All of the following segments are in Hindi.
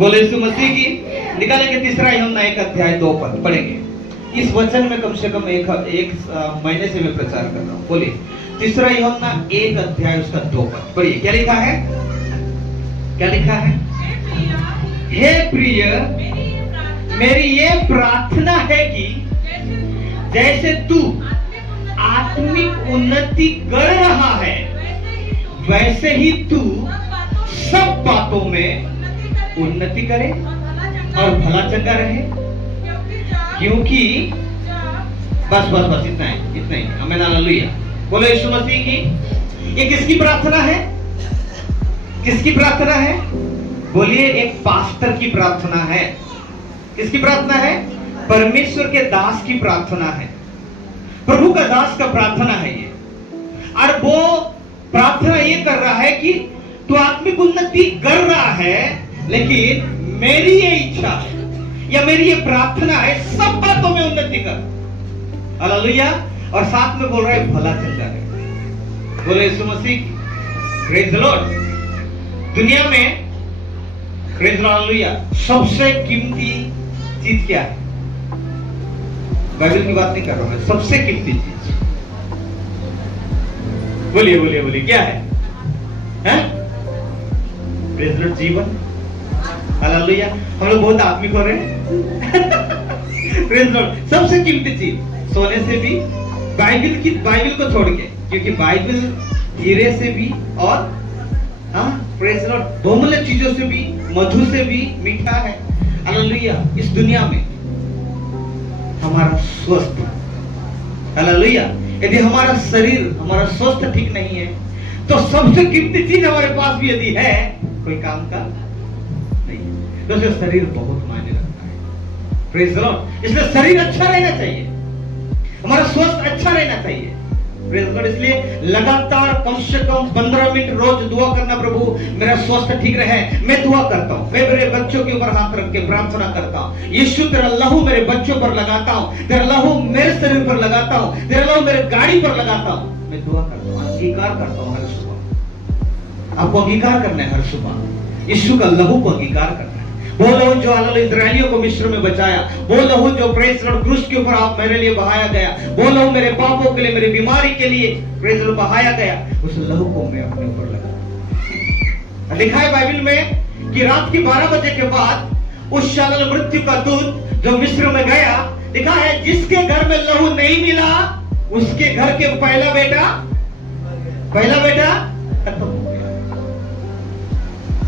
बोले यीशु मसीह की। निकालेंगे तीसरा यूहन्ना 1:2 पढ़ेंगे। इस वचन में कम से कम एक महीने से मैं प्रचार कर रहा हूँ। बोलिए तीसरा यूहन्ना 1:2 पढ़िए। क्या लिखा है? क्या लिखा है? हे प्रिय, मेरी ये प्रार्थना है कि जैसे तू आत्मिक उन्नति कर रहा है वैसे ही तू सब बातों में उन्नति करे और भला चंगा रहे, क्योंकि बस इतना ही। आमीन हालेलुया। बोलो यीशु मसीह की। ये किसकी प्रार्थना है? किसकी प्रार्थना है? बोलिए एक पास्टर की प्रार्थना है। किसकी प्रार्थना है? परमेश्वर के दास की प्रार्थना है। प्रभु का दास का प्रार्थना है ये। और वो प्रार्थना ये कर रहा है कि तू आत्मिक उन्नति कर रहा है, लेकिन मेरी ये इच्छा है या मेरी ये प्रार्थना है सब बातों में उन्नति कर। हालेलुया। और साथ में बोल रहा है भला चंगा है। बोले यीशु मसीह प्रेज द लॉर्ड। दुनिया में प्रेज द लॉर्ड हालेलुया सबसे कीमती चीज क्या है? बाइबल की बात नहीं कर रहा हूं मैं। सबसे कीमती चीज बोलिए बोलिए बोलिए क्या है? प्रेज द लॉर्ड जीवन। हालेलुया। हम लोग बहुत आत्मिक हो रहे हैं। Praise the Lord. सबसे कीमती चीज सोने से भी, बाइबल को छोड़ के, क्योंकि बाइबल हीरे से भी और प्रेज द लॉर्ड बहुमूल्य चीजों से भी, मधु से भी मीठा है। हालेलुया। इस दुनिया में हमारा स्वस्थ, हालेलुया, यदि हमारा शरीर हमारा स्वस्थ ठीक नहीं है तो सबसे कीमती चीज हमारे पास भी यदि है कोई काम का नहीं है। तो शरीर बहुत मायने रखता है। Praise the Lord. इसलिए शरीर अच्छा रहना चाहिए, हमारा स्वास्थ्य अच्छा रहना चाहिए। Praise the Lord. इसलिए लगातार कम से कम 15 मिनट रोज दुआ करना, प्रभु मेरा स्वास्थ्य ठीक रहे। मैं दुआ करता हूँ, मैं मेरे बच्चों के ऊपर हाथ रख के प्रार्थना करता हूँ। यीशु तेरा लहू मेरे बच्चों पर लगाता हूँ, तेरा लहू मेरे शरीर पर लगाता हूँ, तेरा लहू मेरे गाड़ी पर लगाता हूँ। मैं दुआ करता हूँ, अंगीकार करता हूँ हर सुबह। आपको अंगीकार करना है हर सुबह, यीशु का लहू को अंगीकार करना है। वो लहू जो इजराइलियों को मिस्र में बचाया, वो लहू जो प्रेज लॉर्ड क्रूस के ऊपर आप मेरे लिए बहाया गया, वो लहू मेरे पापों के लिए, मेरी बीमारी के लिए प्रेज लॉर्ड बहाया गया, उस लहू को मैं अपने ऊपर लगा। लिखा है बाइबल में कि रात के 12 बजे के बाद उस शालल मृत्यु का दूत जो मिस्र में गया, लिखा है जिसके घर में लहू नहीं मिला उसके घर के पहला बेटा खत्म हो गया।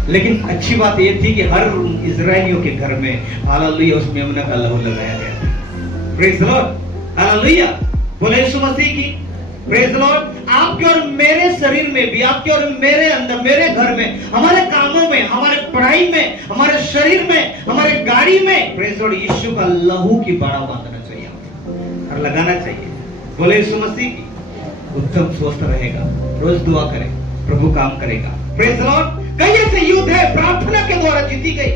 लेकिन अच्छी बात यह थी कि हर इजरायलियों के घर में हालेलुया उस मेमना का लहू लगाया गया। Praise the Lord. हालेलुया। बोले यीशु मसीह की। Praise the Lord. आपके और मेरे शरीर में भी, आपके और मेरे अंदर, मेरे घर में, हमारे कामों में, हमारे पढ़ाई में, हमारे शरीर में, हमारे गाड़ी में प्रेज द लॉर्ड यीशु का लहू की बाड़ा बांधना चाहिए और लगाना चाहिए। बोले यीशु मसीह की। उत्तम स्वस्थ रहेगा। रोज दुआ करें, प्रभु काम करेगा। Praise the Lord. कई ऐसे युद्ध है प्रार्थना के द्वारा जीती गई।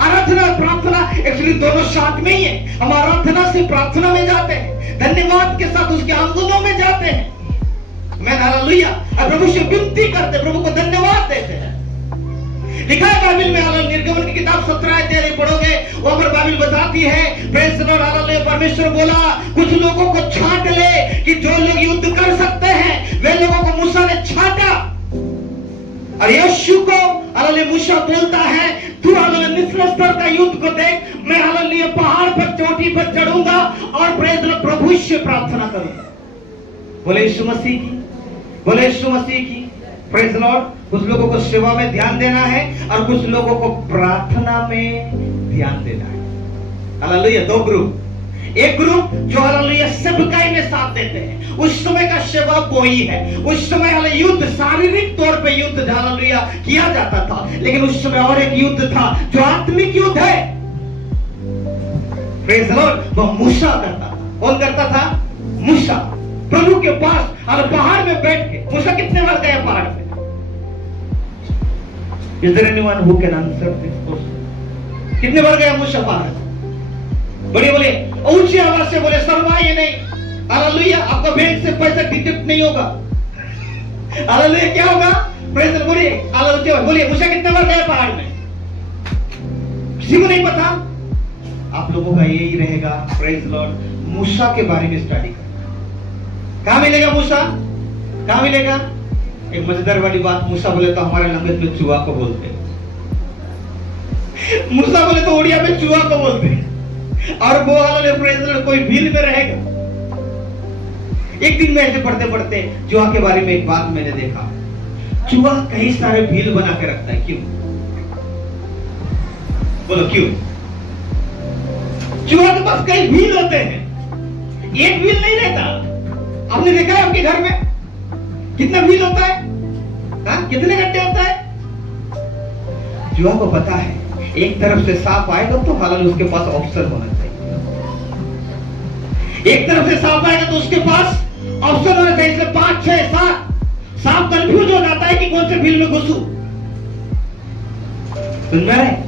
आराधना और प्रार्थना एक्चुअली दोनों साथ में ही है। हम आराधना से प्रार्थना में जाते हैं, धन्यवाद के साथ उसके आंगनों में जाते हैं। मैं हालेलुया और प्रभु से विनती करते, प्रभु को धन्यवाद देते हैं। लिखा है बाइबल में, हालेलुया, निर्गमन की किताब 17 अध्याय पढ़ोगे, वहां पर बाइबल बताती है प्रेज द लॉर्ड हालेलुया, परमेश्वर बोला कुछ लोगों को छांट ले कि जो लोग युद्ध कर सकते हैं वे लोगों को मूसा ने छांटा। और यीशु को हालेलुया मूसा बोलता है तू हालेलुया निचले स्तर का युद्ध को देख, मैं हालेलुया पहाड़ पर चोटी पर चढ़ूंगा और प्रेज द लॉर्ड प्रभु से प्रार्थना करूंगा। बोले यीशु मसीह की। बोले यीशु मसीह की। Praise the Lord. कुछ लोगों को सेवा में ध्यान देना है और कुछ लोगों को प्रार्थना में ध्यान देना है। हालेलुया। दो ग्रुप। एक ग्रुप जो हालेलुया सेवकाई में साथ देते हैं, उस समय का सेवक वही है। उस समय हालेलुया युद्ध शारीरिक तौर पे युद्ध हालेलुया किया जाता था, लेकिन उस समय और एक युद्ध था जो आत्मिक युद्ध है। Praise the Lord. वो मूसा करता था। कौन करता था? मूसा। प्रभु के पास और पहाड़ में बैठ के मूसा कितने बार गया पहाड़ पे? Is there anyone who can answer this question? कितने बार गया मूसा पहाड़? बड़े बोले ऊंची आवाज से बोले शर्माइए नहीं। हालेलुया। आपका बैंक से पैसा डिडक्ट नहीं होगा। हालेलुया। क्या होगा? Praise the Lord. बोलिए हालेलुया। बोलिए मूसा कितने बार गया पहाड़ में? किसी को नहीं पता। आप लोगों का यही रहेगा, प्रेज लॉर्ड, मूसा के बारे में स्टडी कर। कहां मिलेगा मूसा? कहां मिलेगा? एक मजेदार वाली बात, मूसा बोले तो हमारे लैंग्वेज में चूहा को बोलते, मूसा बोले तो उड़िया में चूहा को बोलते, और वो वाले प्रेज लॉर्ड कोई भील में रहेगा। एक दिन में ऐसे पढ़ते पढ़ते चूहा के बारे में एक बात मैंने देखा, चूहा कई सारे भील बना के रखता है। क्यों? बोलो क्यों? चूहा के पास कई भील होते हैं, एक भील नहीं रहता। आपने देखा है आपके घर में कितना भील होता है? कितने गड्ढे होता है? चूहा को पता है एक तरफ से सांप आएगा तो हालांकि उसके पास ऑप्शन होना चाहिए, एक तरफ से सांप आएगा तो उसके पास ऑप्शन होना चाहिए। इसलिए 5, 6, 7 सांप कंफ्यूज हो जाता है कि कौन से भील में घुसूं। समझ में आ रहा है?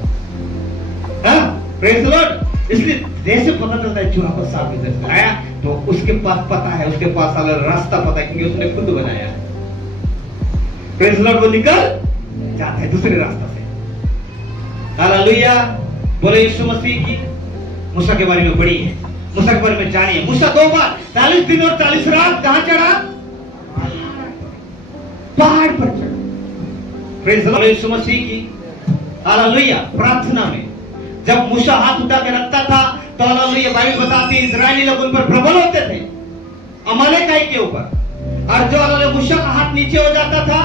Praise the Lord. इसलिए जैसे पता चलता है चूहा को सांप इधर से आया तो उसके पास पता है, उसके पास वाला रास्ता पता है क्योंकि उसने खुद बनाया है। प्रेज द लॉर्ड, वो निकल जाता है दूसरे रास्ते से। हालेलुया, बोले यीशु मसीह की। मूसा के बारे में पढ़ी है, मूसा के बारे में जानिए। मूसा 2 बार 40 दिन और 40 रात कहां चढ़ा? पहाड़ पर चढ़ा। प्रेज द लॉर्ड, यीशु मसीह की। हालेलुया। प्रार्थना में जब मूसा हाथ उठा के रखता था तो हालेलुया, बाइबल बताती है इजरायली लोग उन पर प्रबल होते थे, अमालेकाई के ऊपर। और जो हालेलुया मूसा का हाथ नीचे हो जाता था,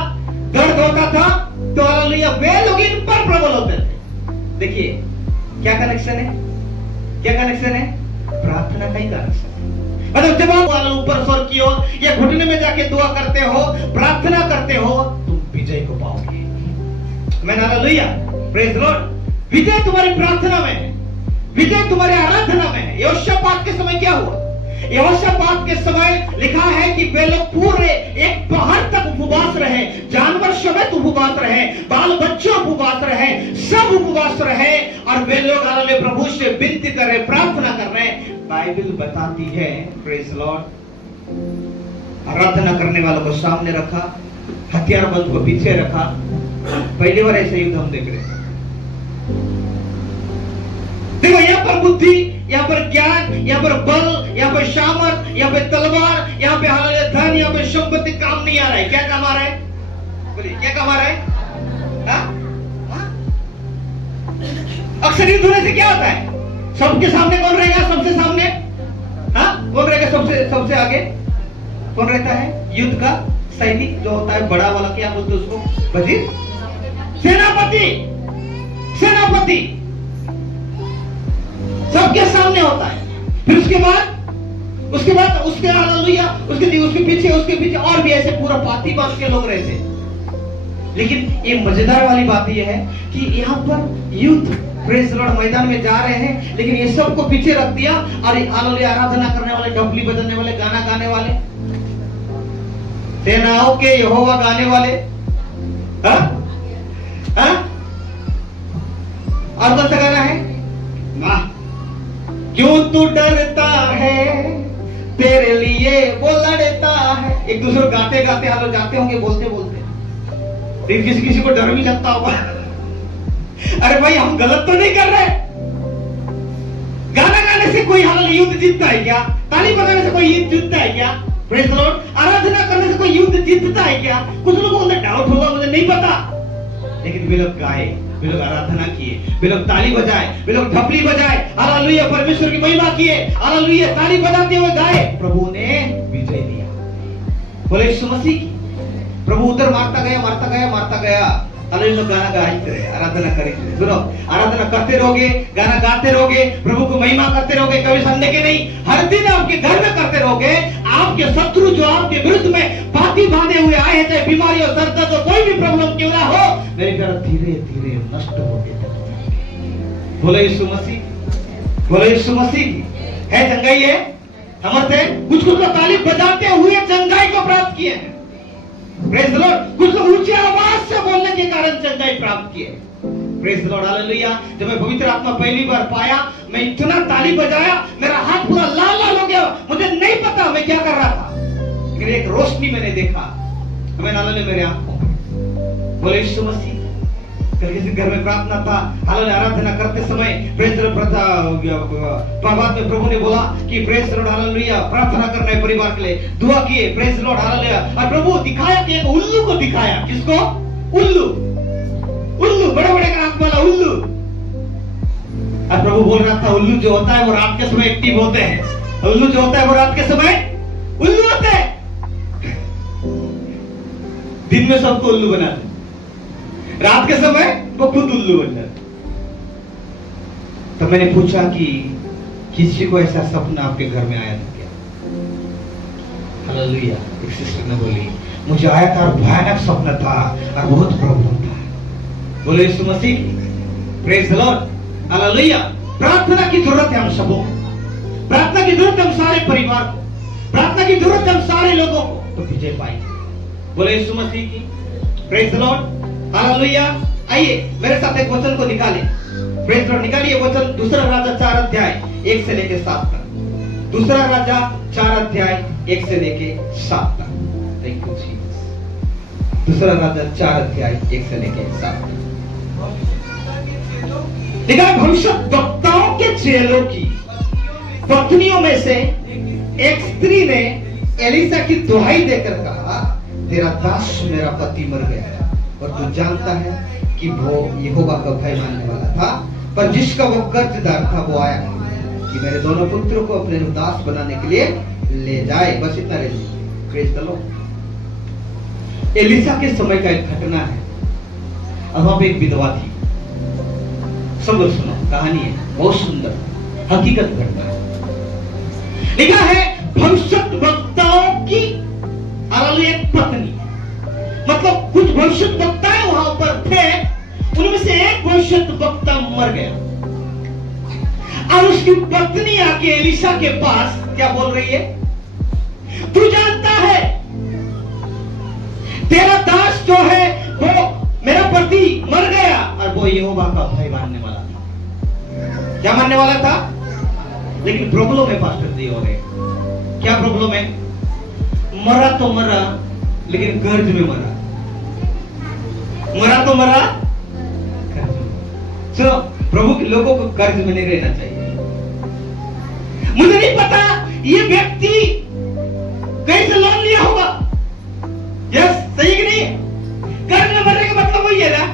दर्द होता था, तो हालेलुया वे लोग इन पर प्रबल होते थे। देखिए क्या कनेक्शन है, क्या कनेक्शन है? प्रार्थना का ही कनेक्शन है। मतलब जब आप ऊपर स्वर्ग की ओर या घुटने में जाके दुआ करते हो, प्रार्थना करते हो, तुम विजय को पाओगे। मैं हालेलुया, प्रेज द लॉर्ड। विजय तुम्हारी प्रार्थना में है, विजय तुम्हारे आराधना में है। यहोशापात के समय क्या हुआ? यहोशापात के समय लिखा है कि वे लोग पूरे एक पहाड़ तक उपवास रहे, जानवर समेत उपवास रहे, बाल बच्चों उपवास रहे, सब उपवास रहे, और वे लोग हालेलुया प्रभु से विनती कर रहे, प्रार्थना कर रहे। बाइबल बताती है, प्रेज द लॉर्ड, आराधना करने वालों को सामने रखा, हथियारबंद को पीछे रखा। पहली बार ऐसे युद्ध हम देख रहे हैं। देखो यहाँ पर बुद्धि, यहाँ पर ज्ञान, यहाँ पर बल, यहाँ पर सामर्थ, यहाँ पे तलवार, यहाँ पे हालेलुया धन, यहाँ पे संपत्ति काम नहीं आ रहा है। क्या काम आ रहा है? बोलिए क्या काम आ रहा है? अक्सर युद्ध होने से क्या होता है? सबके सामने कौन रहेगा? सबसे सामने कौन रहेगा? सबसे आगे कौन रहता है? युद्ध का सैनिक जो होता है, बड़ा वाला, क्या बोलते हैं उसको? वजीर, सेनापति। सेनापति सबके सामने होता है। फिर उसके बाद उसके हालेलुया उसके पीछे और भी ऐसे पूरा पाती बांध के लोग रहते। लेकिन ये मजेदार वाली बात यह है कि यहाँ पर युद्ध, प्रेज द लॉर्ड, मैदान में जा रहे हैं, लेकिन ये सबको पीछे रख दिया और हालेलुया आराधना करने वाले, डफली बजाने वाले, गाना गाने वाले, सेनाओं के यहोवा गाने वाले, और कौन सा गाना है? क्यों तू डरता है, तेरे लिए वो लड़ता है। एक दूसरे को गाते गाते हालो जाते होंगे, बोलते बोलते, लेकिन किसी को डर भी लगता होगा। अरे भाई हम गलत तो नहीं कर रहे। गाना गाने से कोई हालेलुया युद्ध जीतता है क्या? ताली बजाने से कोई युद्ध जीतता है क्या? Praise the Lord. आराधना करने से कोई युद्ध जीतता है क्या? कुछ लोगों को डाउट होगा, मुझे नहीं पता, लेकिन वे लोग गाए, वे लोग आराधना किए, वे लोग ताली बजाए, वे लोग ढपली बजाए, हालेलुया परमेश्वर की महिमा किए, हालेलुया ताली बजाते हुए गाए। प्रभु ने विजय दिया। बोले यीशु मसीह की। प्रभु उधर मारता गया, मारता गया, मारता गया। हालेलुया गाना गाते रहे, आराधना करते। सुनो, आराधना करते रहोगे, गाना गाते रहोगे, प्रभु को महिमा करते रहोगे, कभी संडे के नहीं, हर दिन आपके घर में करते रहोगे। आपके शत्रु जो आपके विरुद्ध में पाती बांधे हुए आए हैं, चाहे बीमारी हो, दर्द हो, कोई भी प्रॉब्लम क्यों ना हो, मेरे घर धीरे धीरे नष्ट होते जाएंगे। बोले यीशु मसीह, बोले यीशु मसीह। है चंगाई है समझते हैं। कुछ लोग ताली बजाते हुए चंगाई को प्राप्त किए हैं। Praise the Lord. कुछ लोग ऊंची आवाज से बोलने के कारण चंगाई प्राप्त किए। Praise the Lord, hallelujah. जब मैं पवित्र आत्मा पहली बार पाया, मैं इतना ताली बजाया, मेरा हाथ पूरा लाल लाल हो गया। मुझे नहीं पता मैं क्या कर रहा था, लेकिन एक रोशनी मैंने देखा, हमें हालेलुया मेरे आंखों में। बोले यीशु मसीह, कल किसी घर में प्रार्थना था, हालेलुया, आराधना करते समय प्रेज में प्रभु ने बोला कि प्रेज लॉर्ड, हालेलुया, प्रार्थना करना है परिवार के लिए, दुआ किए, प्रेज लॉर्ड, हालेलुया। और प्रभु दिखाया कि एक उल्लू को दिखाया। किसको? उल्लू, उल्लू, बड़े बड़े आंख वाला उल्लू। और प्रभु बोल रहा था उल्लू जो होता है वो रात के समय एक्टिव होते हैं, उल्लू जो होता है वो रात के समय उल्लू होते हैं, दिन में सबको उल्लू बनाते, रात के समय वो खुद उल्लू बन जाते। तो मैंने पूछा कि किसी को ऐसा सपना आपके घर में आया था क्या? हालेलुया। एक सिस्टर ने बोली मुझे आया था, भयानक सपना था और बहुत प्रॉब्लम था। बोले यीशु मसीह की, प्रेज द लॉर्ड, हालेलुया। प्रार्थना की जरूरत है हम सबको, प्रार्थना की जरूरत है हम सारे परिवार को, प्रार्थना की जरूरत है हम सारे लोगों को, तो विजय पाएंगे। बोले यीशु मसीह की, प्रेज द लॉर्ड, हालेलुया। आइए मेरे साथ एक वचन को निकालें, प्रेज लॉर्ड, निकालिए वचन, दूसरा राजा 4 अध्याय 1 से लेके 7 तक। दूसरा राजा 4 अध्याय 1 से लेके 7 तक। Thank you Jesus. दूसरा राजा 4 अध्याय 1 से लेके 7 तक। देखा, भविष्यद्वक्ताओं के चेलों की पत्नियों में से एक स्त्री ने एलिसा की दुहाई देकर कहा, तेरा दास मेरा पति मर गया है और तू जानता है कि वो यहोवा का भय मानने वाला था, पर जिसका वो कर्जदार था वो आया कि मेरे दोनों पुत्रों को अपने दास बनाने के लिए ले जाए। बस इतना ले लीजिए। Praise the Lord. एलिसा के समय का एक घटना है। अब वहां पे एक विधवा थी। सब लोग सुनो, कहानी है बहुत सुंदर, हकीकत घटना है। लिखा है भविष्यद्वक्ताओं की एक पत्नी, मतलब कुछ भविष्यद्वक्ता वहां पर थे, उनमें से एक भविष्यद्वक्ता मर गया और उसकी पत्नी आके एलिसा के पास क्या बोल रही है, तू जानता है तेरा दास जो है वो मेरा पति मर गया और वो यहोवा का भय मानने वाला था। क्या मानने वाला था? लेकिन प्रॉब्लम है पास्टर जी हो रहे। क्या प्रॉब्लम है? मरा तो मरा, लेकिन कर्ज में मरा। मरा तो मरा, चलो प्रभु के लोगों को कर्ज में नहीं रहना चाहिए। मुझे नहीं पता ये व्यक्ति कहीं से लोन लिया होगा, यस, सही कि नहीं? कर्ज में मरने का मतलब वही है ना,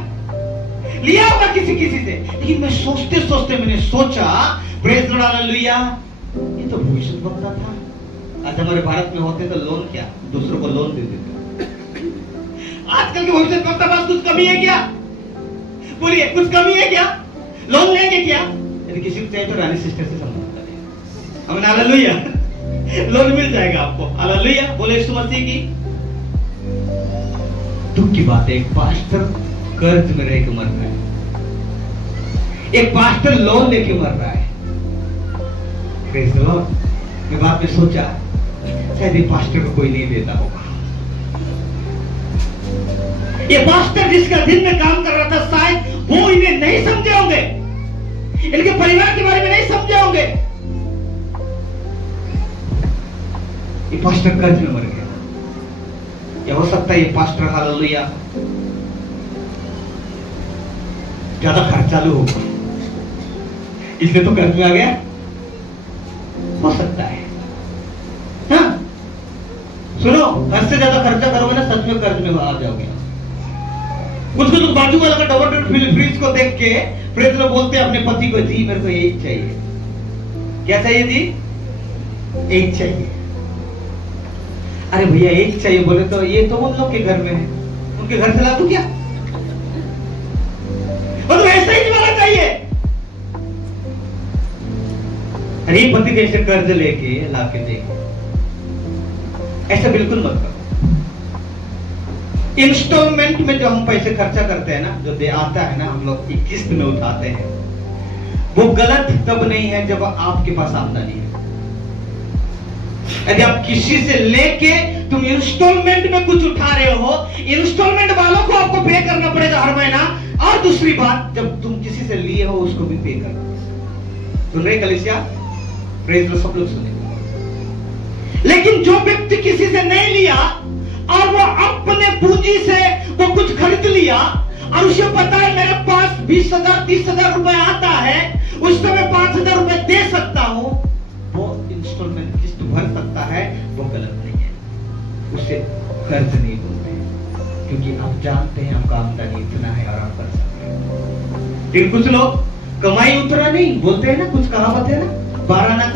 लिया होगा किसी से। लेकिन मैं सोचते सोचते मैंने सोचा, प्रेज लॉर्ड, हालेलुया, ये तो भविष्यद्वक्ता था। आज हमारे भारत में होते तो लोन क्या, दूसरों को लोन दे देते। आजकल के भविष्यद्वक्ता पास कुछ कमी है क्या? बोलिए, कुछ कमी है क्या? लोन लेंगे क्या? यदि किसी को चाहिए तो रानी सिस्टर से संपर्क करें, हमें हालेलुया लोन मिल जाएगा आपको। हालेलुया, बोले यीशु मसीह की। दुख की बात है, एक पास्टर कर्ज में रह के मर रहा है, एक पास्टर लोन लेके मर रहा है। Praise the Lord. मैं बाद में सोचा शायद ये पास्टर को कोई नहीं देता होगा। ये पास्टर जिसका दिन में काम कर रहा था, शायद वो इन्हें नहीं समझे होंगे, इनके परिवार के बारे में नहीं समझे होंगे। ये पास्टर कर्ज में मर गया। या हो सकता है ये पास्टर, हालेलुया, ज्यादा खर्च चालू होगा इसलिए तो कर्ज में आ गया, हो सकता है। हाँ सुनो, घर से ज्यादा खर्चा करोगे ना, सच में कर्ज में आ जाओगे। कुछ तो बाजू वाला का डबल फ्रिज को देख के प्रेत लोग बोलते हैं अपने पति को, जी मेरे को यही चाहिए। क्या चाहिए जी? एक चाहिए। अरे भैया एक चाहिए बोले तो ये तो उन लोग के घर में है, उनके घर से ला दूं क्या? मतलब ऐसा ही वाला चाहिए। अरे पति कैसे कर्ज लेके ला के देंगे, ऐसा बिल्कुल मत करो। इंस्टॉलमेंट में जो हम पैसे खर्चा करते हैं ना, जो दे आता है ना, हम लोग की किस्त में उठाते हैं, वो गलत तब नहीं है जब आपके पास आमदनी है। यदि आप किसी से लेके तुम इंस्टॉलमेंट में कुछ उठा रहे हो, इंस्टॉलमेंट वालों को आपको पे करना पड़ेगा हर महीना। और दूसरी बात, जब तुम किसी से लिए हो उसको भी पे करना। सुन रहे कलीसिया? प्रेज लो, सब लोग सुने। लेकिन जो व्यक्ति किसी से नहीं लिया और वो अपने पूंजी से वो कुछ खरीद लिया और उसे पता है मेरे पास 20,000 30,000 रुपए आता है, उस समय 5,000 रुपए दे सकता हूं, वो इंस्टॉलमेंट किस्त भर सकता है, वो गलत नहीं है, उसे कर्ज नहीं बोलते, क्योंकि आप जानते हैं आपका आमदनी इतना है और आप कर सकते हैं। लेकिन कुछ लोग कमाई उतरा नहीं बोलते हैं ना, कुछ कहावत है ना, 12 आना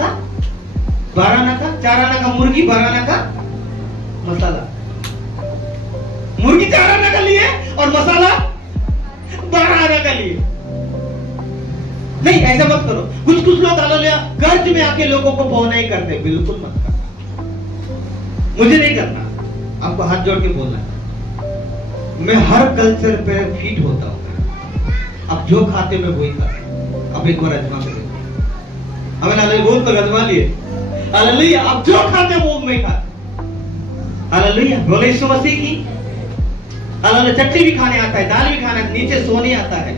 का 4 आना का मुर्गी, 12 आना का मसाला। मुर्गी 4 आना का लिए और मसाला 12 आना का लिए। नहीं, ऐसा मत करो। कुछ लोग हालेलुया कर्ज में आके लोगों को पौ नहीं करते, बिल्कुल मत करना, मुझे नहीं करना, आपको हाथ जोड़ के बोलना है। मैं हर कल्चर पे फिट होता हूं, अब जो खाते मैं वही खाता हूं। अब एक बार अजमा कर हमें नाले बोल तो अजमा लिए, हालेलुया, अब जो खाते वो मैं खाता, हालेलुया, बोले यीशु मसीह की, हालेलुया। चटनी भी खाने आता है, दाल भी खाना, नीचे सोने आता है,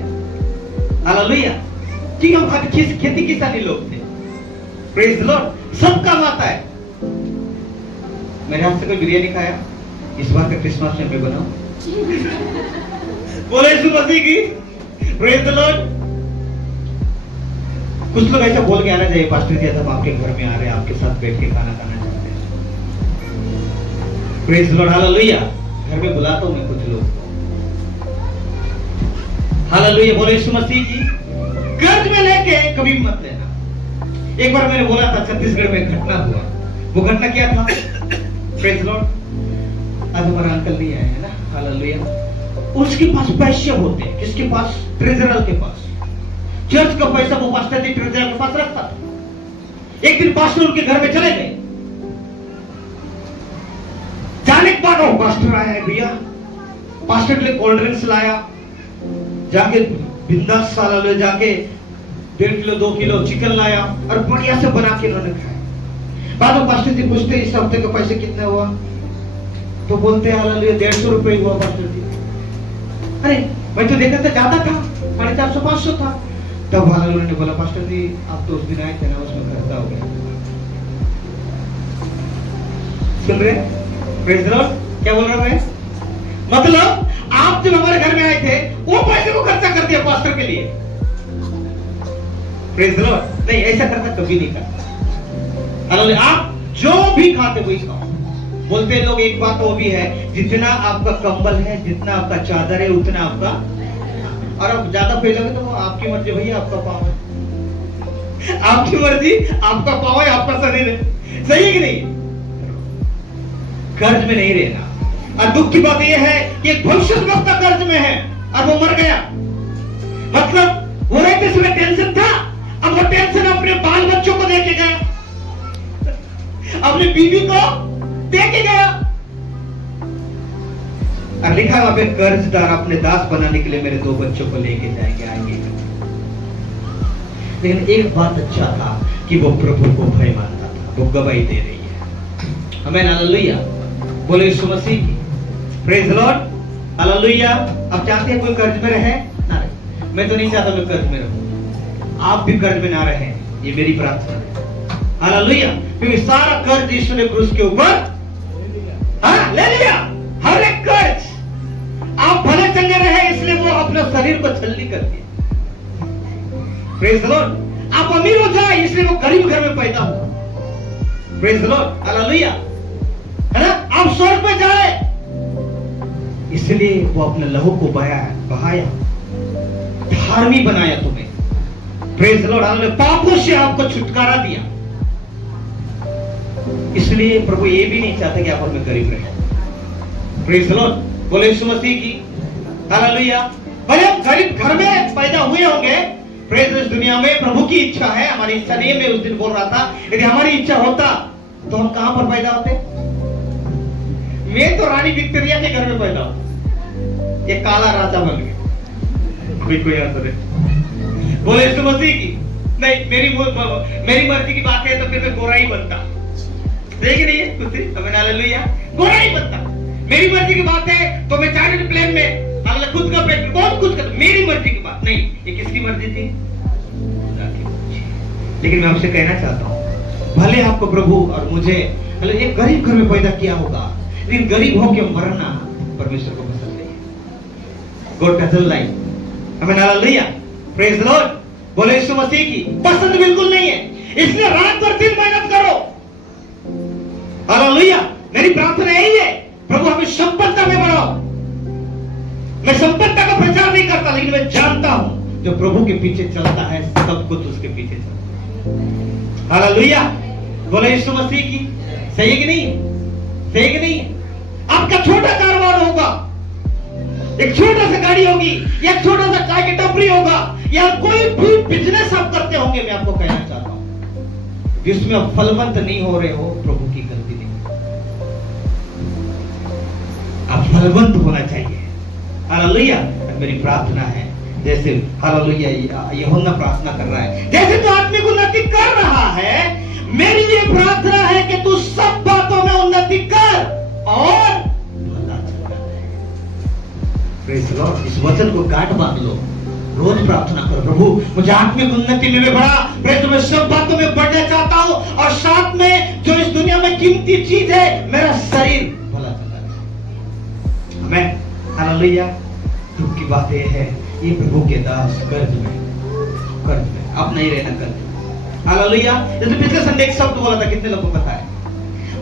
हालेलुया। ठीक है, हम खाते खेती किसानी लोग थे, प्रेज द लॉर्ड, सब काम आता है। मेरे हाथ से कोई बिरयानी खाया इस बार का क्रिसमस में मैं बनाऊं? बोले यीशु मसीह की, प्रेज द लॉर्ड। कुछ लोग ऐसा बोल के आना चाहिए, पास्टर जी हम आपके घर में आ रहे हैं, आपके साथ बैठ के खाना खाना चाहते हैं, प्रेज द लॉर्ड, हालेलुया। घर में बुलाता हूं मैं कुछ लोग, हालेलुया, बोले यीशु मसीह की। कर्ज में लेके कभी मत लेना। एक बार मैंने बोला था छत्तीसगढ़ में घटना हुआ, वो घटना क्या था, प्रेज द लॉर्ड। आज हमारा अंकल नहीं आया है ना, हालेलुया। उसके पास पैसे होते हैं, किसके पास? ट्रेजरर के पास। चर्च का पैसा वो पास्टर जी ट्रेजरर के पास रखता था। एक दिन पास्टर उनके घर में चले गए, जाने के बाद पास्टर आया है भैया, पास्टर के लिए कोल्ड ड्रिंक्स लाया, जाके बिंदास साला ले जाके 1.5 किलो 2 किलो चिकन लाया और बढ़िया से बना के उन्होंने खाया। बाद में पास्टर जी पूछते इस हफ्ते के पैसे कितने हुआ, तो बोलते हैं हालेलुया 150 रुपए हुआ पास्टर जी। अरे मैं तो देखा था ज्यादा था, 450 500 था। तब हालेलुया ने बोला पास्टर जी आप तो उस दिन आए थे ना, उसमें खर्चा हो गया। सुन रहे, प्रेज द लॉर्ड, क्या बोल रहा है? मतलब आप जब हमारे घर में आए थे वो पैसे को खर्चा कर दिया पास्टर के लिए, प्रेज द लॉर्ड। नहीं, ऐसा करना कभी नहीं करना, हालेलुया। आप जो भी खाते वही खाओ। बोलते हैं लोग, एक बात वो भी है, जितना आपका कंबल है, जितना आपका चादर है, उतना आपका, और अब ज्यादा फैलोगे तो वो आपकी मर्जी भैया, आपका पाँव है, आपकी मर्जी, आपका पाँव है, आपका शरीर है, सही है कि नहीं? कर्ज में नहीं रहना। और दुख की बात यह है कि एक भविष्यवक्ता कर्ज में है और वो मर गया, मतलब वो रहते समय टेंशन था, अब वो टेंशन अपने बाल बच्चों को देके गया, अपनी बीवी को देके गया, और लिखा वहां पे कर्जदार अपने दास बनाने के लिए मेरे 2 बच्चों को लेके जाएंगे, आएंगे। लेकिन एक बात अच्छा था कि वो प्रभु को भय मानता था, वो गवाही दे रही है, हमें हालेलुया, बोले यीशु मसीह की, प्रेज द लॉर्ड, हालेलुया। अब चाहते हैं कोई कर्ज में रहे ना रहे? मैं तो नहीं चाहता मैं कर्ज में रहूं, आप भी कर्ज में ना रहे, ये मेरी प्रार्थना है, हालेलुया। क्योंकि सारा कर्ज यीशु ने क्रूस के ऊपर ले लिया, हर एक कर्ज। आप भले चंगे रहे इसलिए वो अपने शरीर को छलनी कर दिया, प्रेज द लॉर्ड। आप अमीर हो जाए इसलिए वो गरीब घर में पैदा हुआ, प्रेज द लॉर्ड, हालेलुया, है ना। आप स्वर्ग में जाए इसलिए वो अपने लहू को बहाया, धार्मिक बनाया तुम्हें, प्रेज द लॉर्ड, हालेलुया। पापों से आपको छुटकारा दिया, इसलिए प्रभु ये भी नहीं चाहते कि आप अपने गरीब रहे, प्रेज द लॉर्ड, बोले यीशु मसीह की, हालेलुया। भले हम गरीब घर में पैदा हुए होंगे, प्रेज इस दुनिया में प्रभु की इच्छा है, हमारी इच्छा नहीं है। मैं उस दिन बोल रहा था यदि हमारी इच्छा होता तो हम कहां पर पैदा होते? मैं तो रानी विक्टोरिया के घर में पैदा हूं, ये काला राजा बन गया, कोई आंसर है? बोले यीशु मसीह की, नहीं मेरी मर्जी की बात है तो फिर मैं गोरा ही बनता, देख नहीं है कुछ, हमें हालेलुया, गोरा ही बनता। मेरी मर्जी की बात है तो मैं चाइल्ड प्लेन में खुद का पेट बहुत कुछ कर, मेरी मर्जी की बात नहीं, ये किसकी मर्जी थी? लेकिन मैं आपसे कहना चाहता हूं, भले आपको प्रभु और मुझे एक गरीब घर में पैदा किया होगा, लेकिन गरीब होकर मरना परमेश्वर को पसंद नहीं है। God doesn't like. आमीन, हालेलुया, प्रेज द लॉर्ड। बोले यीशु मसीह की पसंद बिल्कुल नहीं है, इसलिए रात भर दिन मेहनत करो। हालेलुया, मेरी प्रार्थना यही है, प्रभु हमें संपन्नता में बढ़ाओ। मैं संपन्नता का प्रचार नहीं करता, लेकिन मैं जानता हूं जो प्रभु के पीछे चलता है सब कुछ उसके पीछे चलता है। हालेलुया, बोले यीशु मसीह की। सही है कि नहीं? सही है कि नहीं? आपका छोटा कारोबार होगा, एक छोटा सा गाड़ी होगी, या छोटा सा चाय की टपरी होगा, या कोई भी बिजनेस आप करते होंगे, मैं आपको कहना चाहता हूं जिसमें आप फलवंत नहीं हो रहे हो, प्रभु की गलती नहीं, आप फलवंत होना चाहिए। हालेलुया, मेरी प्रार्थना है जैसे हालेलुया यूहन्ना प्रार्थना कर रहा है, जैसे तू आत्मिक उन्नति कर रहा है, मेरी ये प्रार्थना है कि तू सब बातों में उन्नति कर और भला चल। Praise the Lord. इस वचन को गांठ बांध लो, रोज प्रार्थना करो, प्रभु मुझे आत्मिक उन्नति में बढ़ा, प्रभु मैं सब बातों में बढ़ना चाहता हूं, और साथ में जो इस दुनिया में कीमती चीज है, मेरा शरीर भला चला रहे। आमीन, हालेलुया। दुख की बात यह है, ये प्रभु के दास कर्ज में अब नहीं रहना कर्ज। हालेलुया। जैसे पिछले संडे एक शब्द बोला था, कितने लोगों को पता है?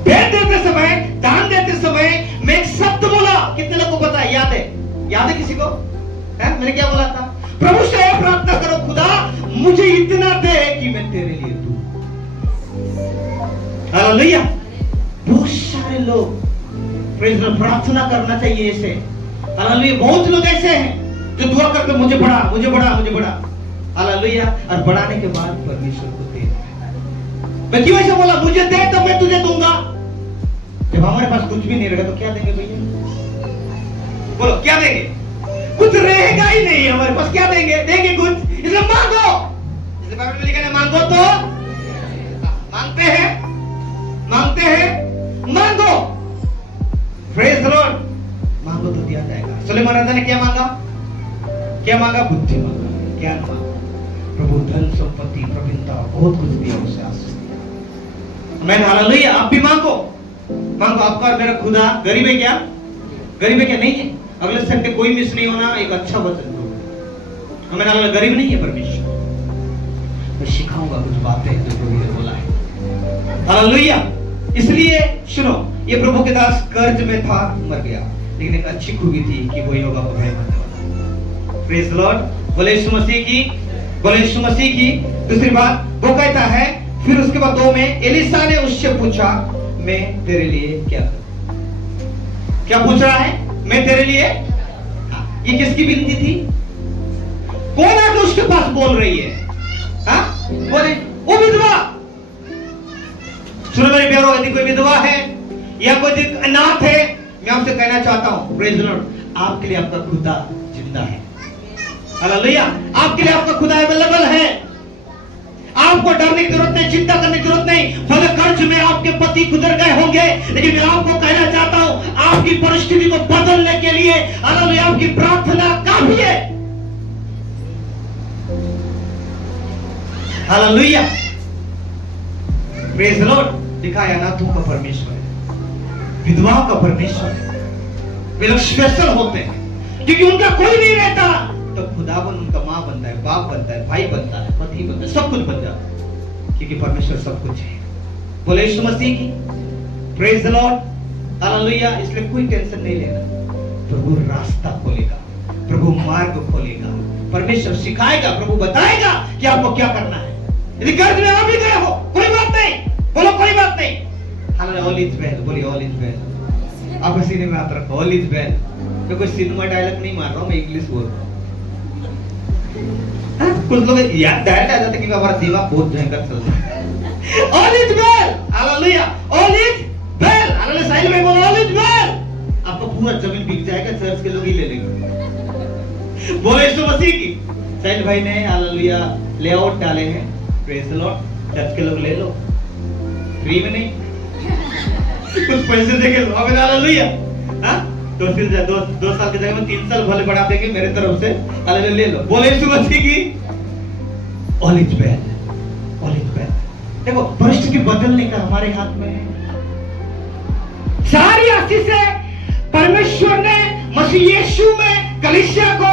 भेंट देते समय, दान देते समय मैं एक शब्द बोला, कितने लोगों को पता है? याद है? याद है किसी को? है? मैंने क्या बोला था? प्रभु से प्रार्थना करो, खुदा मुझे इतना दे कि मैं तेरे लिए दूं। हालेलुया। बहुत सारे लोग प्रेज़ द लॉर्ड प्रार्थना करना चाहिए ऐसे। हालेलुया। बहुत लोग ऐसे हैं जो दुआ करते मुझे बढ़ा, मुझे बढ़ा, मुझे बढ़ा। हालेलुया। और बढ़ाने के बाद परमेश्वर को दे। मैं क्यों ऐसा बोला? मुझे दे तो मैं तुझे दूंगा। जब हमारे पास कुछ भी नहीं रहेगा तो क्या देंगे भैया? बोलो क्या देंगे? कुछ रहेगा ही नहीं हमारे पास, क्या देंगे? देंगे कुछ? इसलिए मांगो। जैसे बाइबल में लिखा है, मांगो तो मांगते हैं, मांगते हैं, मांगो। Praise the Lord. मांगो तो दिया जाएगा। सुलेमान राजा ने क्या मांगा? क्या मांगा? बुद्धि मांगा, ज्ञान मांगा। प्रभु धन संपत्ति प्रवीणता बहुत कुछ दिया, उसे आशीष दिया। मैं हालेलुया। आप भी मांगो, मांगो। आपका और मेरा खुदा गरीब है क्या? गरीब है क्या? नहीं है। अगले संडे कोई मिस नहीं होना, एक अच्छा वचन दो। हमें नाला गरीब नहीं है परमेश्वर। मैं सिखाऊंगा कुछ बातें जो प्रभु ने बोला है। हालेलुया। इसलिए सुनो, ये प्रभु के दास कर्ज में था, मर गया, लेकिन एक अच्छी खूबी थी कि वो योगा को भाई मानने वाला। Praise the Lord. बोले यीशु मसीह की, बोले यीशु मसीह की। दूसरी बात वो कहता है, फिर उसके बाद 2 में एलीशा ने उससे पूछा, मैं तेरे लिए क्या करूं? क्या पूछ रहा है? मैं तेरे लिए। ये किसकी विनती थी? कौन आके उसके पास बोल रही है? हाँ? बोले वो विधवा। सुनो मेरे प्यारो, यदि कोई विधवा है या कोई अनाथ है, मैं आपसे कहना चाहता हूं, प्रेज़ द लॉर्ड, आपके लिए आपका खुदा जिंदा है। हालेलुया। आपके लिए आपका खुदा अवेलेबल है। आपको डरने की जरूरत नहीं, चिंता करने की जरूरत नहीं। भले कर्ज में आपके पति गुजर गए होंगे, लेकिन मैं आपको कहना चाहता हूं, आपकी परिस्थिति को बदलने के लिए हालेलुया आपकी प्रार्थना काफी है। हालेलुया। Praise the Lord. दिखाया अनाथों का परमेश्वर है, विधवाओं का परमेश्वर है। वे लोग स्पेशल होते हैं क्योंकि उनका कोई नहीं रहता, तो खुदावन उनका माँ बनता है, बाप बनता है, भाई बनता है, पति बनता है, सब कुछ बन जाता है, क्योंकि परमेश्वर सब कुछ है। बोले यीशु मसीह की। Praise the Lord. हालेलुया। इसलिए कोई टेंशन नहीं लेना, प्रभु रास्ता खोलेगा, प्रभु मार्ग खोलेगा, परमेश्वर सिखाएगा, प्रभु बताएगा कि आपको क्या करना है। यदि कर्ज में आप भी गए हो, कोई बात नहीं, बोलो कोई बात नहीं। हालेलुया। All is well. बोलिए ऑल इज वेल। आप सीने में हाथ रखो, ऑल इज वेल। मैं कोई सिनेमा डायलॉग नहीं मार रहा हूं, मैं इंग्लिश बोल रहा हूं। कुछ लोग याद डायरेक्ट आ जाते कि हमारा दिमाग बहुत भयंकर चल रहा है। All is well. Hallelujah. All is well. Hallelujah. Side में बोलो ऑल इज वेल। आपको पूरा जमीन बिक जाएगा, चर्च के लोग ही ले लेंगे। बोलो यीशु मसीह की। साइड भाई ने हालेलुया लेआउट डाले हैं, प्रेज़ द लॉर्ड। चर्च के लोग ले लो, फ्री में नहीं, कुछ पैसे देके लो। आमीन, हालेलुया। हां, तो फिर 2 साल की जगह में 3 साल भले बढ़ा देंगे मेरे तरफ से। हालेलुया। ले लो। बोले यीशु मसीह की। All is well. All is well. देखो, परिस्थिति बदलने का हमारे हाथ में है। सारी आशीष से परमेश्वर ने मसीह यीशु में कलीसिया को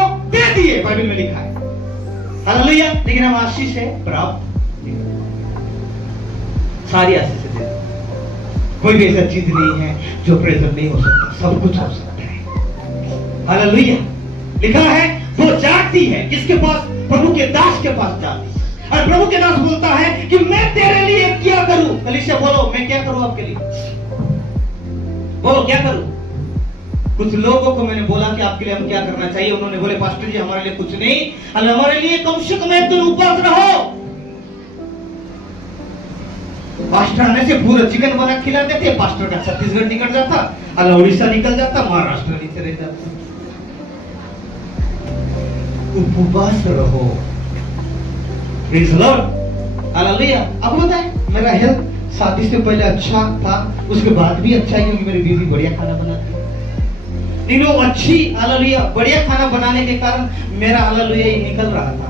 हालेलुया। लेकिन हम आशीष है प्राप्त नहीं करते। सारी आशीष दे, कोई भी ऐसा चीज नहीं है जो प्रेजेंट नहीं हो सकता, सब कुछ हो सकता है। हालेलुया। लिखा है वो जाती है किसके पास? प्रभु के दास के पास जाती है। और प्रभु के दास बोलता है कि मैं तेरे लिए क्या करूं? कलीसिया बोलो, मैं क्या करूं आपके लिए? बोलो क्या करूं? कुछ लोगों को मैंने बोला कि आपके लिए हम क्या करना चाहिए, उन्होंने बोले पास्टर जी हमारे लिए कुछ नहीं, हमारे लिए कम से कम एक दिन उपवास रहो। पास्टर आने से पूरा चिकन बना खिलाते थे, पास्टर का छत्तीसगढ़ निकल जाता, अल्लाह उड़ीसा निकल जाता, महाराष्ट्र नीचे रह जाता। उपवास रहो। Praise Lord. हालेलुया। अब पता है मेरा हेल्थ शादी से पहले अच्छा था, उसके बाद भी अच्छा है क्योंकि मेरी बीवी बढ़िया खाना बनाती है। तीनों अच्छी हालेलुया बढ़िया खाना बनाने के कारण मेरा हालेलुया ही निकल रहा था,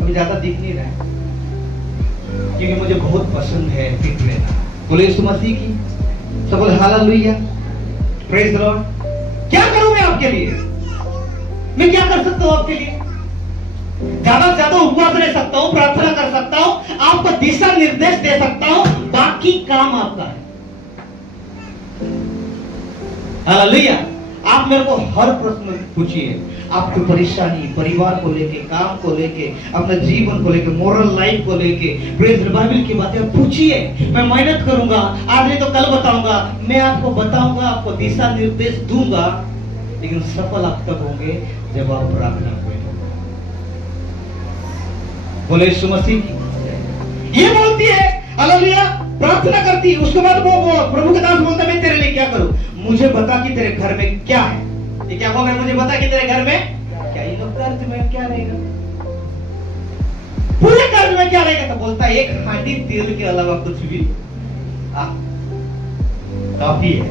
अभी ज्यादा दिख नहीं रहा है क्योंकि मुझे बहुत पसंद है फिट रहना। बोले यीशु मसीह की सब बोले हालेलुया। Praise the Lord. क्या करूं मैं आपके लिए? मैं क्या कर सकता हूं आपके लिए? ज्यादा से ज्यादा उपवास रह सकता हूं, प्रार्थना कर सकता हूं, आपको दिशा निर्देश दे सकता हूं, बाकी काम आपका है। हालेलुया। आप मेरे को हर प्रश्न पूछिए, आपकी परेशानी, परिवार को लेके, काम को लेके, अपने जीवन को लेके, मोरल लाइफ को लेके, प्रेज़ बाइबल की बातें पूछिए। मैं मेहनत करूंगा, आज नहीं तो कल बताऊंगा, मैं आपको बताऊंगा, आपको दिशा निर्देश दूंगा, लेकिन सफल आप तब होंगे जब आप प्रार्थना करेंगे। बोले यीशु मसीह की। ये बोलती है हालेलुया, प्रार्थना करती है, उसके बाद वो प्रभु के दास बोलता है मैं तेरे लिए क्या करूं? मुझे बता कि तेरे घर में क्या है। ये क्या बोल रहा है? मुझे बता कि तेरे घर में क्या? ये लोग कर्ज में क्या रहेगा? पूरे कर्ज में क्या रहेगा? तो बोलता है एक हांडी तेल के अलावा कुछ भी काफी है।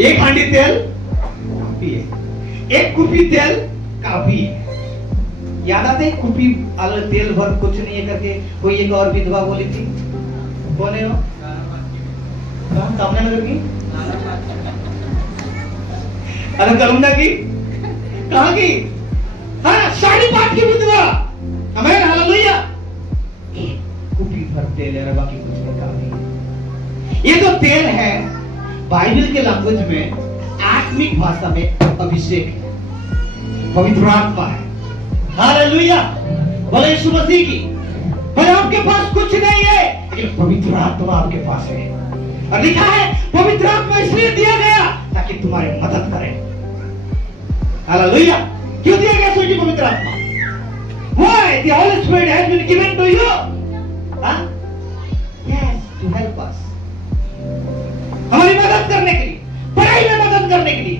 एक हांडी तेल काफी है, एक कुपी तेल काफी है। याद आते हैं कुपी तेल भर कुछ नहीं है करके कोई एक और विधवा बोली थी, कौन है वो? कामना नगर की, अरे कलमना की, कहां की? हाँ, साड़ी पाठ की विधवा। हमें हालेलुया। कुपी भर तेल है, बाकी कुछ नहीं, काफी। ये जो तेल है बाइबल के लैंग्वेज में, आत्मिक भाषा में अभिषेक है, पवित्र आत्मा है। हालेलुया। बोले यीशु मसीह की। पर आपके पास कुछ नहीं है, लेकिन पवित्र आत्मा आपके पास है। और लिखा है पवित्र आत्मा इसलिए दिया गया ताकि तुम्हारी मदद करे। हालेलुया। क्यों दिया गया सोचिए पवित्र आत्मा? Why the Holy Spirit has been given to you? Yes, to help us. हमारी मदद करने के लिए, पढ़ाई में मदद करने के लिए,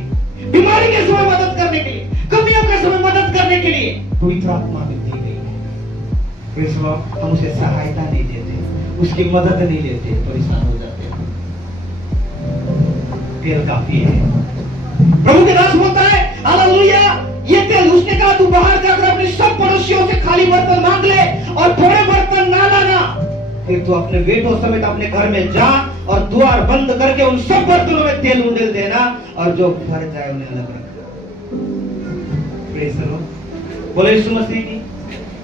बीमारी के समय मदद करने के लिए, कमियों के समय मदद करने के लिए पवित्र आत्मा में दी गई है। इस वक्त हम उसे सहायता नहीं देते, उसकी मदद नहीं लेते, परेशान हो जाते हैं। तेल काफी है। प्रभु के दास बोलता है हालेलुया, ये तेल, उसने कहा तू बाहर जाकर अपने सब पड़ोसियों से खाली बर्तन मांग ले और बड़े बर्तन ना लाना, फिर तू अपने बेटों समेत अपने घर में जा और द्वार बंद करके उन सब बर्तनों में तेल उंडेल देना और जो भर जाए उन्हें अलग रखना। Praise the Lord. बोले यीशु मसीह की।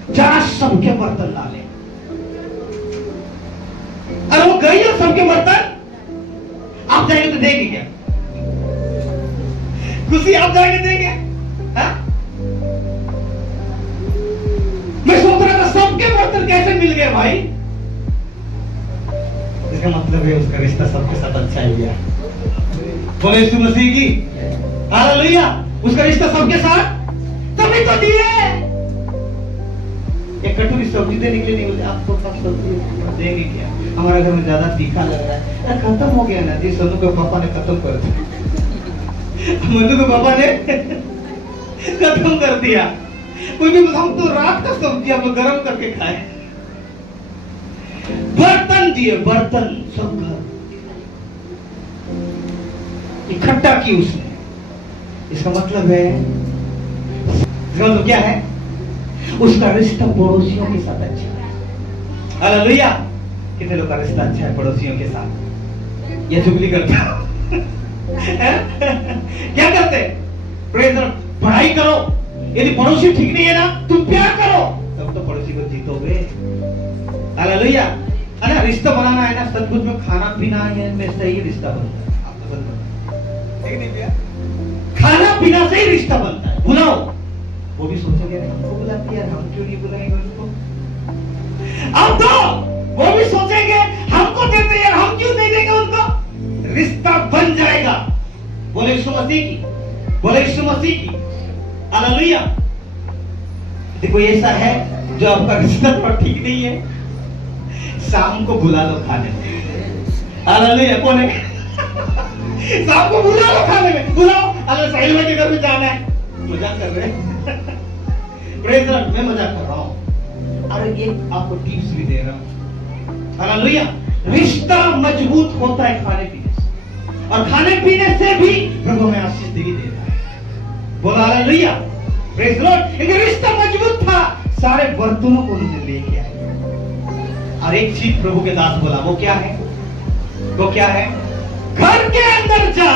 जरा सबके बर्तन ला ले। अरे वो गई है सबके बर्तन, आप जाएंगे तो देंगे क्या? खुशी आप जाएंगे देंगे? मैं सोच रहा था सबके बर्तन कैसे मिल गए भाई? इसका मतलब है उसका रिश्ता सबके साथ अच्छा ही गया। बोले यीशु मसीह की। हालेलुया। उसका रिश्ता सबके साथ तभी तो दिए। एक कटोरी सब्जी देने के लिए नहीं बोलते, आपको पास सब्जी देंगे क्या? हमारे घर में ज्यादा तीखा लग रहा है, खत्म हो गया ना जी, सोनू के पापा ने खत्म कर दिया, मधु के पापा ने खत्म कर दिया। कोई भी हम तो रात का सब्जी हम लोग गर्म करके खाए। बर्तन दिए, बर्तन सब घर इकट्ठा की उसने। इसका मतलब है, इसका मतलब क्या है? उसका रिश्ता पड़ोसियों के साथ अच्छा है। हालेलुया। कितने लोग का रिश्ता अच्छा है पड़ोसियों के साथ? ये चुगली करते क्या करते? Praise the Lord. पढ़ाई करो, यदि पड़ोसी ठीक नहीं है ना, तुम प्यार करो, तब तो पड़ोसी को जीतोगे। हालेलुया। अरे रिश्ता बनाना है ना, सचमुच में खाना पीना है में से ही रिश्ता बनता है। आप तो बनता है नहीं भैया, खाना पीना से ही रिश्ता बनता है। बुलाओ, वो भी सोचेंगे हमको बुलाती है, हम क्यों नहीं बुलाएंगे उसको। अब तो वो भी सोचेंगे हमको देते हैं, हम क्यों नहीं देंगे उनको। रिश्ता बन जाएगा। बोले यीशु मसीह की, बोले यीशु मसीह की। हालेलुया। देखो ऐसा है जो आपका रिश्ता थोड़ा ठीक नहीं है, शाम को बुला लो खाने में। हालेलुया। कौन है? शाम को बुला लो खाने में, बुलाओ। अरे साहिल भाई के घर में जाना है, मजाक कर रहे हैं। प्रेज द लॉर्ड, मैं मजाक कर रहा हूं। अरे एक आपको टिप्स भी दे रहा हूं। हालेलुया। रिश्ता मजबूत होता है खाने पीने से, और खाने पीने से भी प्रभु हमें आशीष दे देता है। बोला हालेलुया। Praise the Lord. इनका रिश्ता मजबूत था, सारे बर्तनों को उन्होंने लेके आए। और एक चीज प्रभु के दास बोला, वो क्या है? वो क्या है? घर के अंदर जा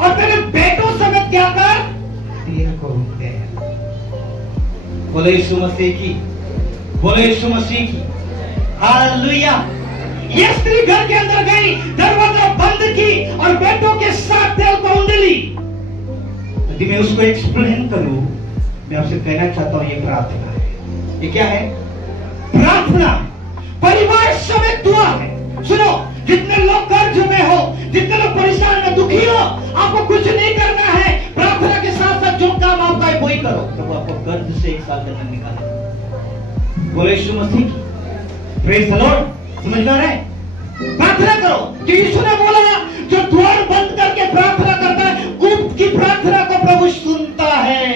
और तेरे बेटों समेत क्या कर, तेल को उठते हैं। बोले यीशु मसीह की, बोले यीशु मसीह की। हालेलुया। ये स्त्री घर के अंदर गई, दरवाजा बंद की और बेटों के साथ तेल को उंडली। यदि मैं उसको एक्सप्लेन करूं, मैं आपसे कहना चाहता हूं, ये प्रार्थना है। ये क्या है? प्रार्थना, परिवार समेत दुआ है। सुनो, जितने लोग कर्ज में हो, जितने लोग परेशान में दुखी हो, आपको कुछ नहीं करना है। प्रार्थना के साथ साथ जो काम आपका है वही करो, तो वो आपको कर्ज से 1 साल तक निकाले। बोले यीशु मसीह की। Praise the Lord. समझ में आ रहा है? प्रार्थना करो, कि यीशु ने बोला जो द्वार बंद करके प्रार्थना करता है, गुप्त की प्रार्थना को प्रभु सुनता है।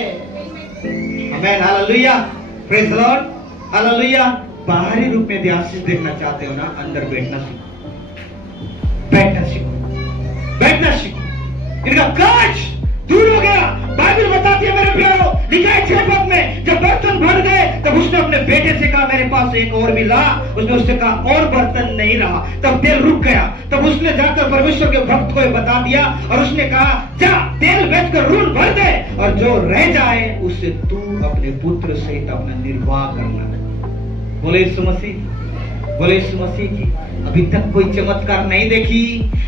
आमीन। Hallelujah. Praise the Lord. Hallelujah. बाहरी रूप में आशीष देखना चाहते हो ना, अंदर बैठना सीखो, बैठना सीखो, बैठना सीखो। इनका कर्ज दूर हो गया। बाइबल बताती है मेरे प्यारों, लिखा है 6 पद में, जब बर्तन भर गए तब उसने अपने बेटे से कहा मेरे पास एक और भी ला। उसने उससे कहा और बर्तन नहीं रहा। तब तेल रुक गया। तब उसने जाकर परमेश्वर के भक्त को बता दिया और उसने कहा जा तेल बेचकर ऋण भर दे, और जो रह जाए उससे तू अपने पुत्र सहित अपना निर्वाह करना। बोले यीशु मसीह, बोले यीशु मसीह की। अभी तक कोई चमत्कार नहीं देखी,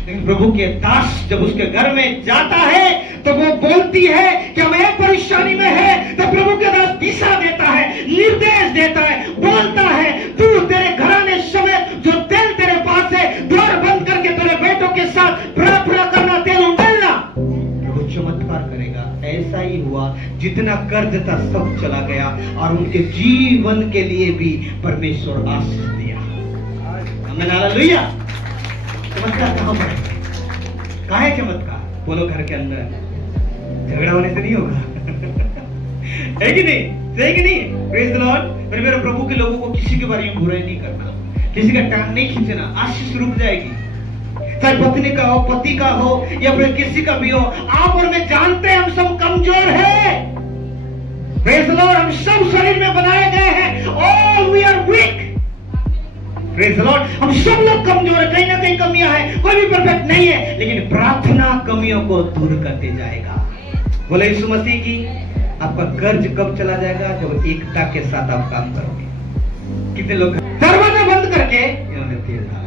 लेकिन प्रभु के दास जब उसके घर में जाता है तो वो बोलती है कि हम एक परेशानी में है, तो प्रभु के दास दिशा देता है, निर्देश देता है, बोलता है तू तेरे घराने समेत जो तेल तेरे पास है, द्वार बंद करके तेरे बेटों के साथ प्रार्थना करना, तेल उंडेलना, प्रभु चमत्कार करेगा। ऐसा ही हुआ, जितना कर्ज था सब चला गया और उनके जीवन के लिए भी परमेश्वर आशीष दिया। आमीन। हालेलुया। चमत्कार कहां पर है? कहां है चमत्कार? बोलो घर के अंदर। झगड़ा होने से नहीं होगा। है कि नहीं? सही कि नहीं? Praise the Lord. मेरे प्रभु के लोगों को किसी के बारे में बुराई नहीं करना, किसी का टांग नहीं खींचना, आशीष रुक जाएगी। चाहे पत्नी का हो, पति का हो, या फिर किसी का भी हो। आप और मैं जानते हैं हम सब कमजोर हैं। Praise the lord. हम सब शरीर में बनाए गए हैं। All we are weak. Praise the lord. हम सब लोग कमजोर हैं, कहीं ना कहीं कमियां हैं, कोई भी परफेक्ट नहीं है, लेकिन प्रार्थना कमियों को दूर करते जाएगा। बोले यीशु मसीह की। आपका कर्ज कब चला जाएगा? जब एकता के साथ आप काम करोगे। कितने लोग दरवाजा बंद करके,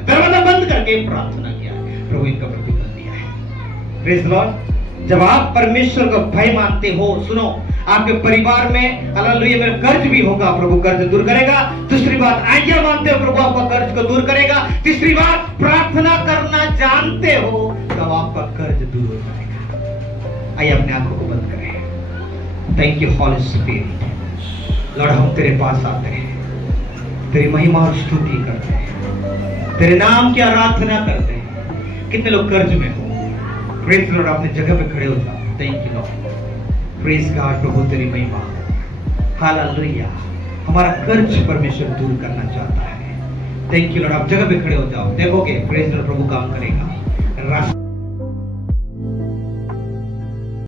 दरवाजा बंद करके प्रार्थना किया, प्रभु इनका प्रतिफल दिया है। Praise the Lord. जब आप परमेश्वर का भय मानते हो, सुनो, आपके परिवार में हालेलुया मेरा कर्ज भी होगा, प्रभु कर्ज दूर करेगा। दूसरी बात, आज्ञा मानते हो, प्रभु आपका कर्ज को दूर करेगा। तीसरी बात, प्रार्थना करना जानते हो, तब आपका कर्ज दूर हो जाएगा। आइए अपने आंखों को बंद करें। Thank you holy spirit. Lord, हम तेरे पास आते हैं, तेरी महिमा और स्तुति करते हैं, तेरे नाम की आराधना करते हैं। कितने लोग कर्ज में हो? Praise Lord. अपने जगह पे खड़े हो जाओ। Thank you Lord. Praise God. प्रभु तेरी महिमा। हालेलुया। हमारा कर्ज परमेश्वर दूर करना चाहता है। Thank you Lord. आप जगह पे खड़े हो जाओ, देखोगे प्रेज लॉर्ड, प्रभु काम करेगा।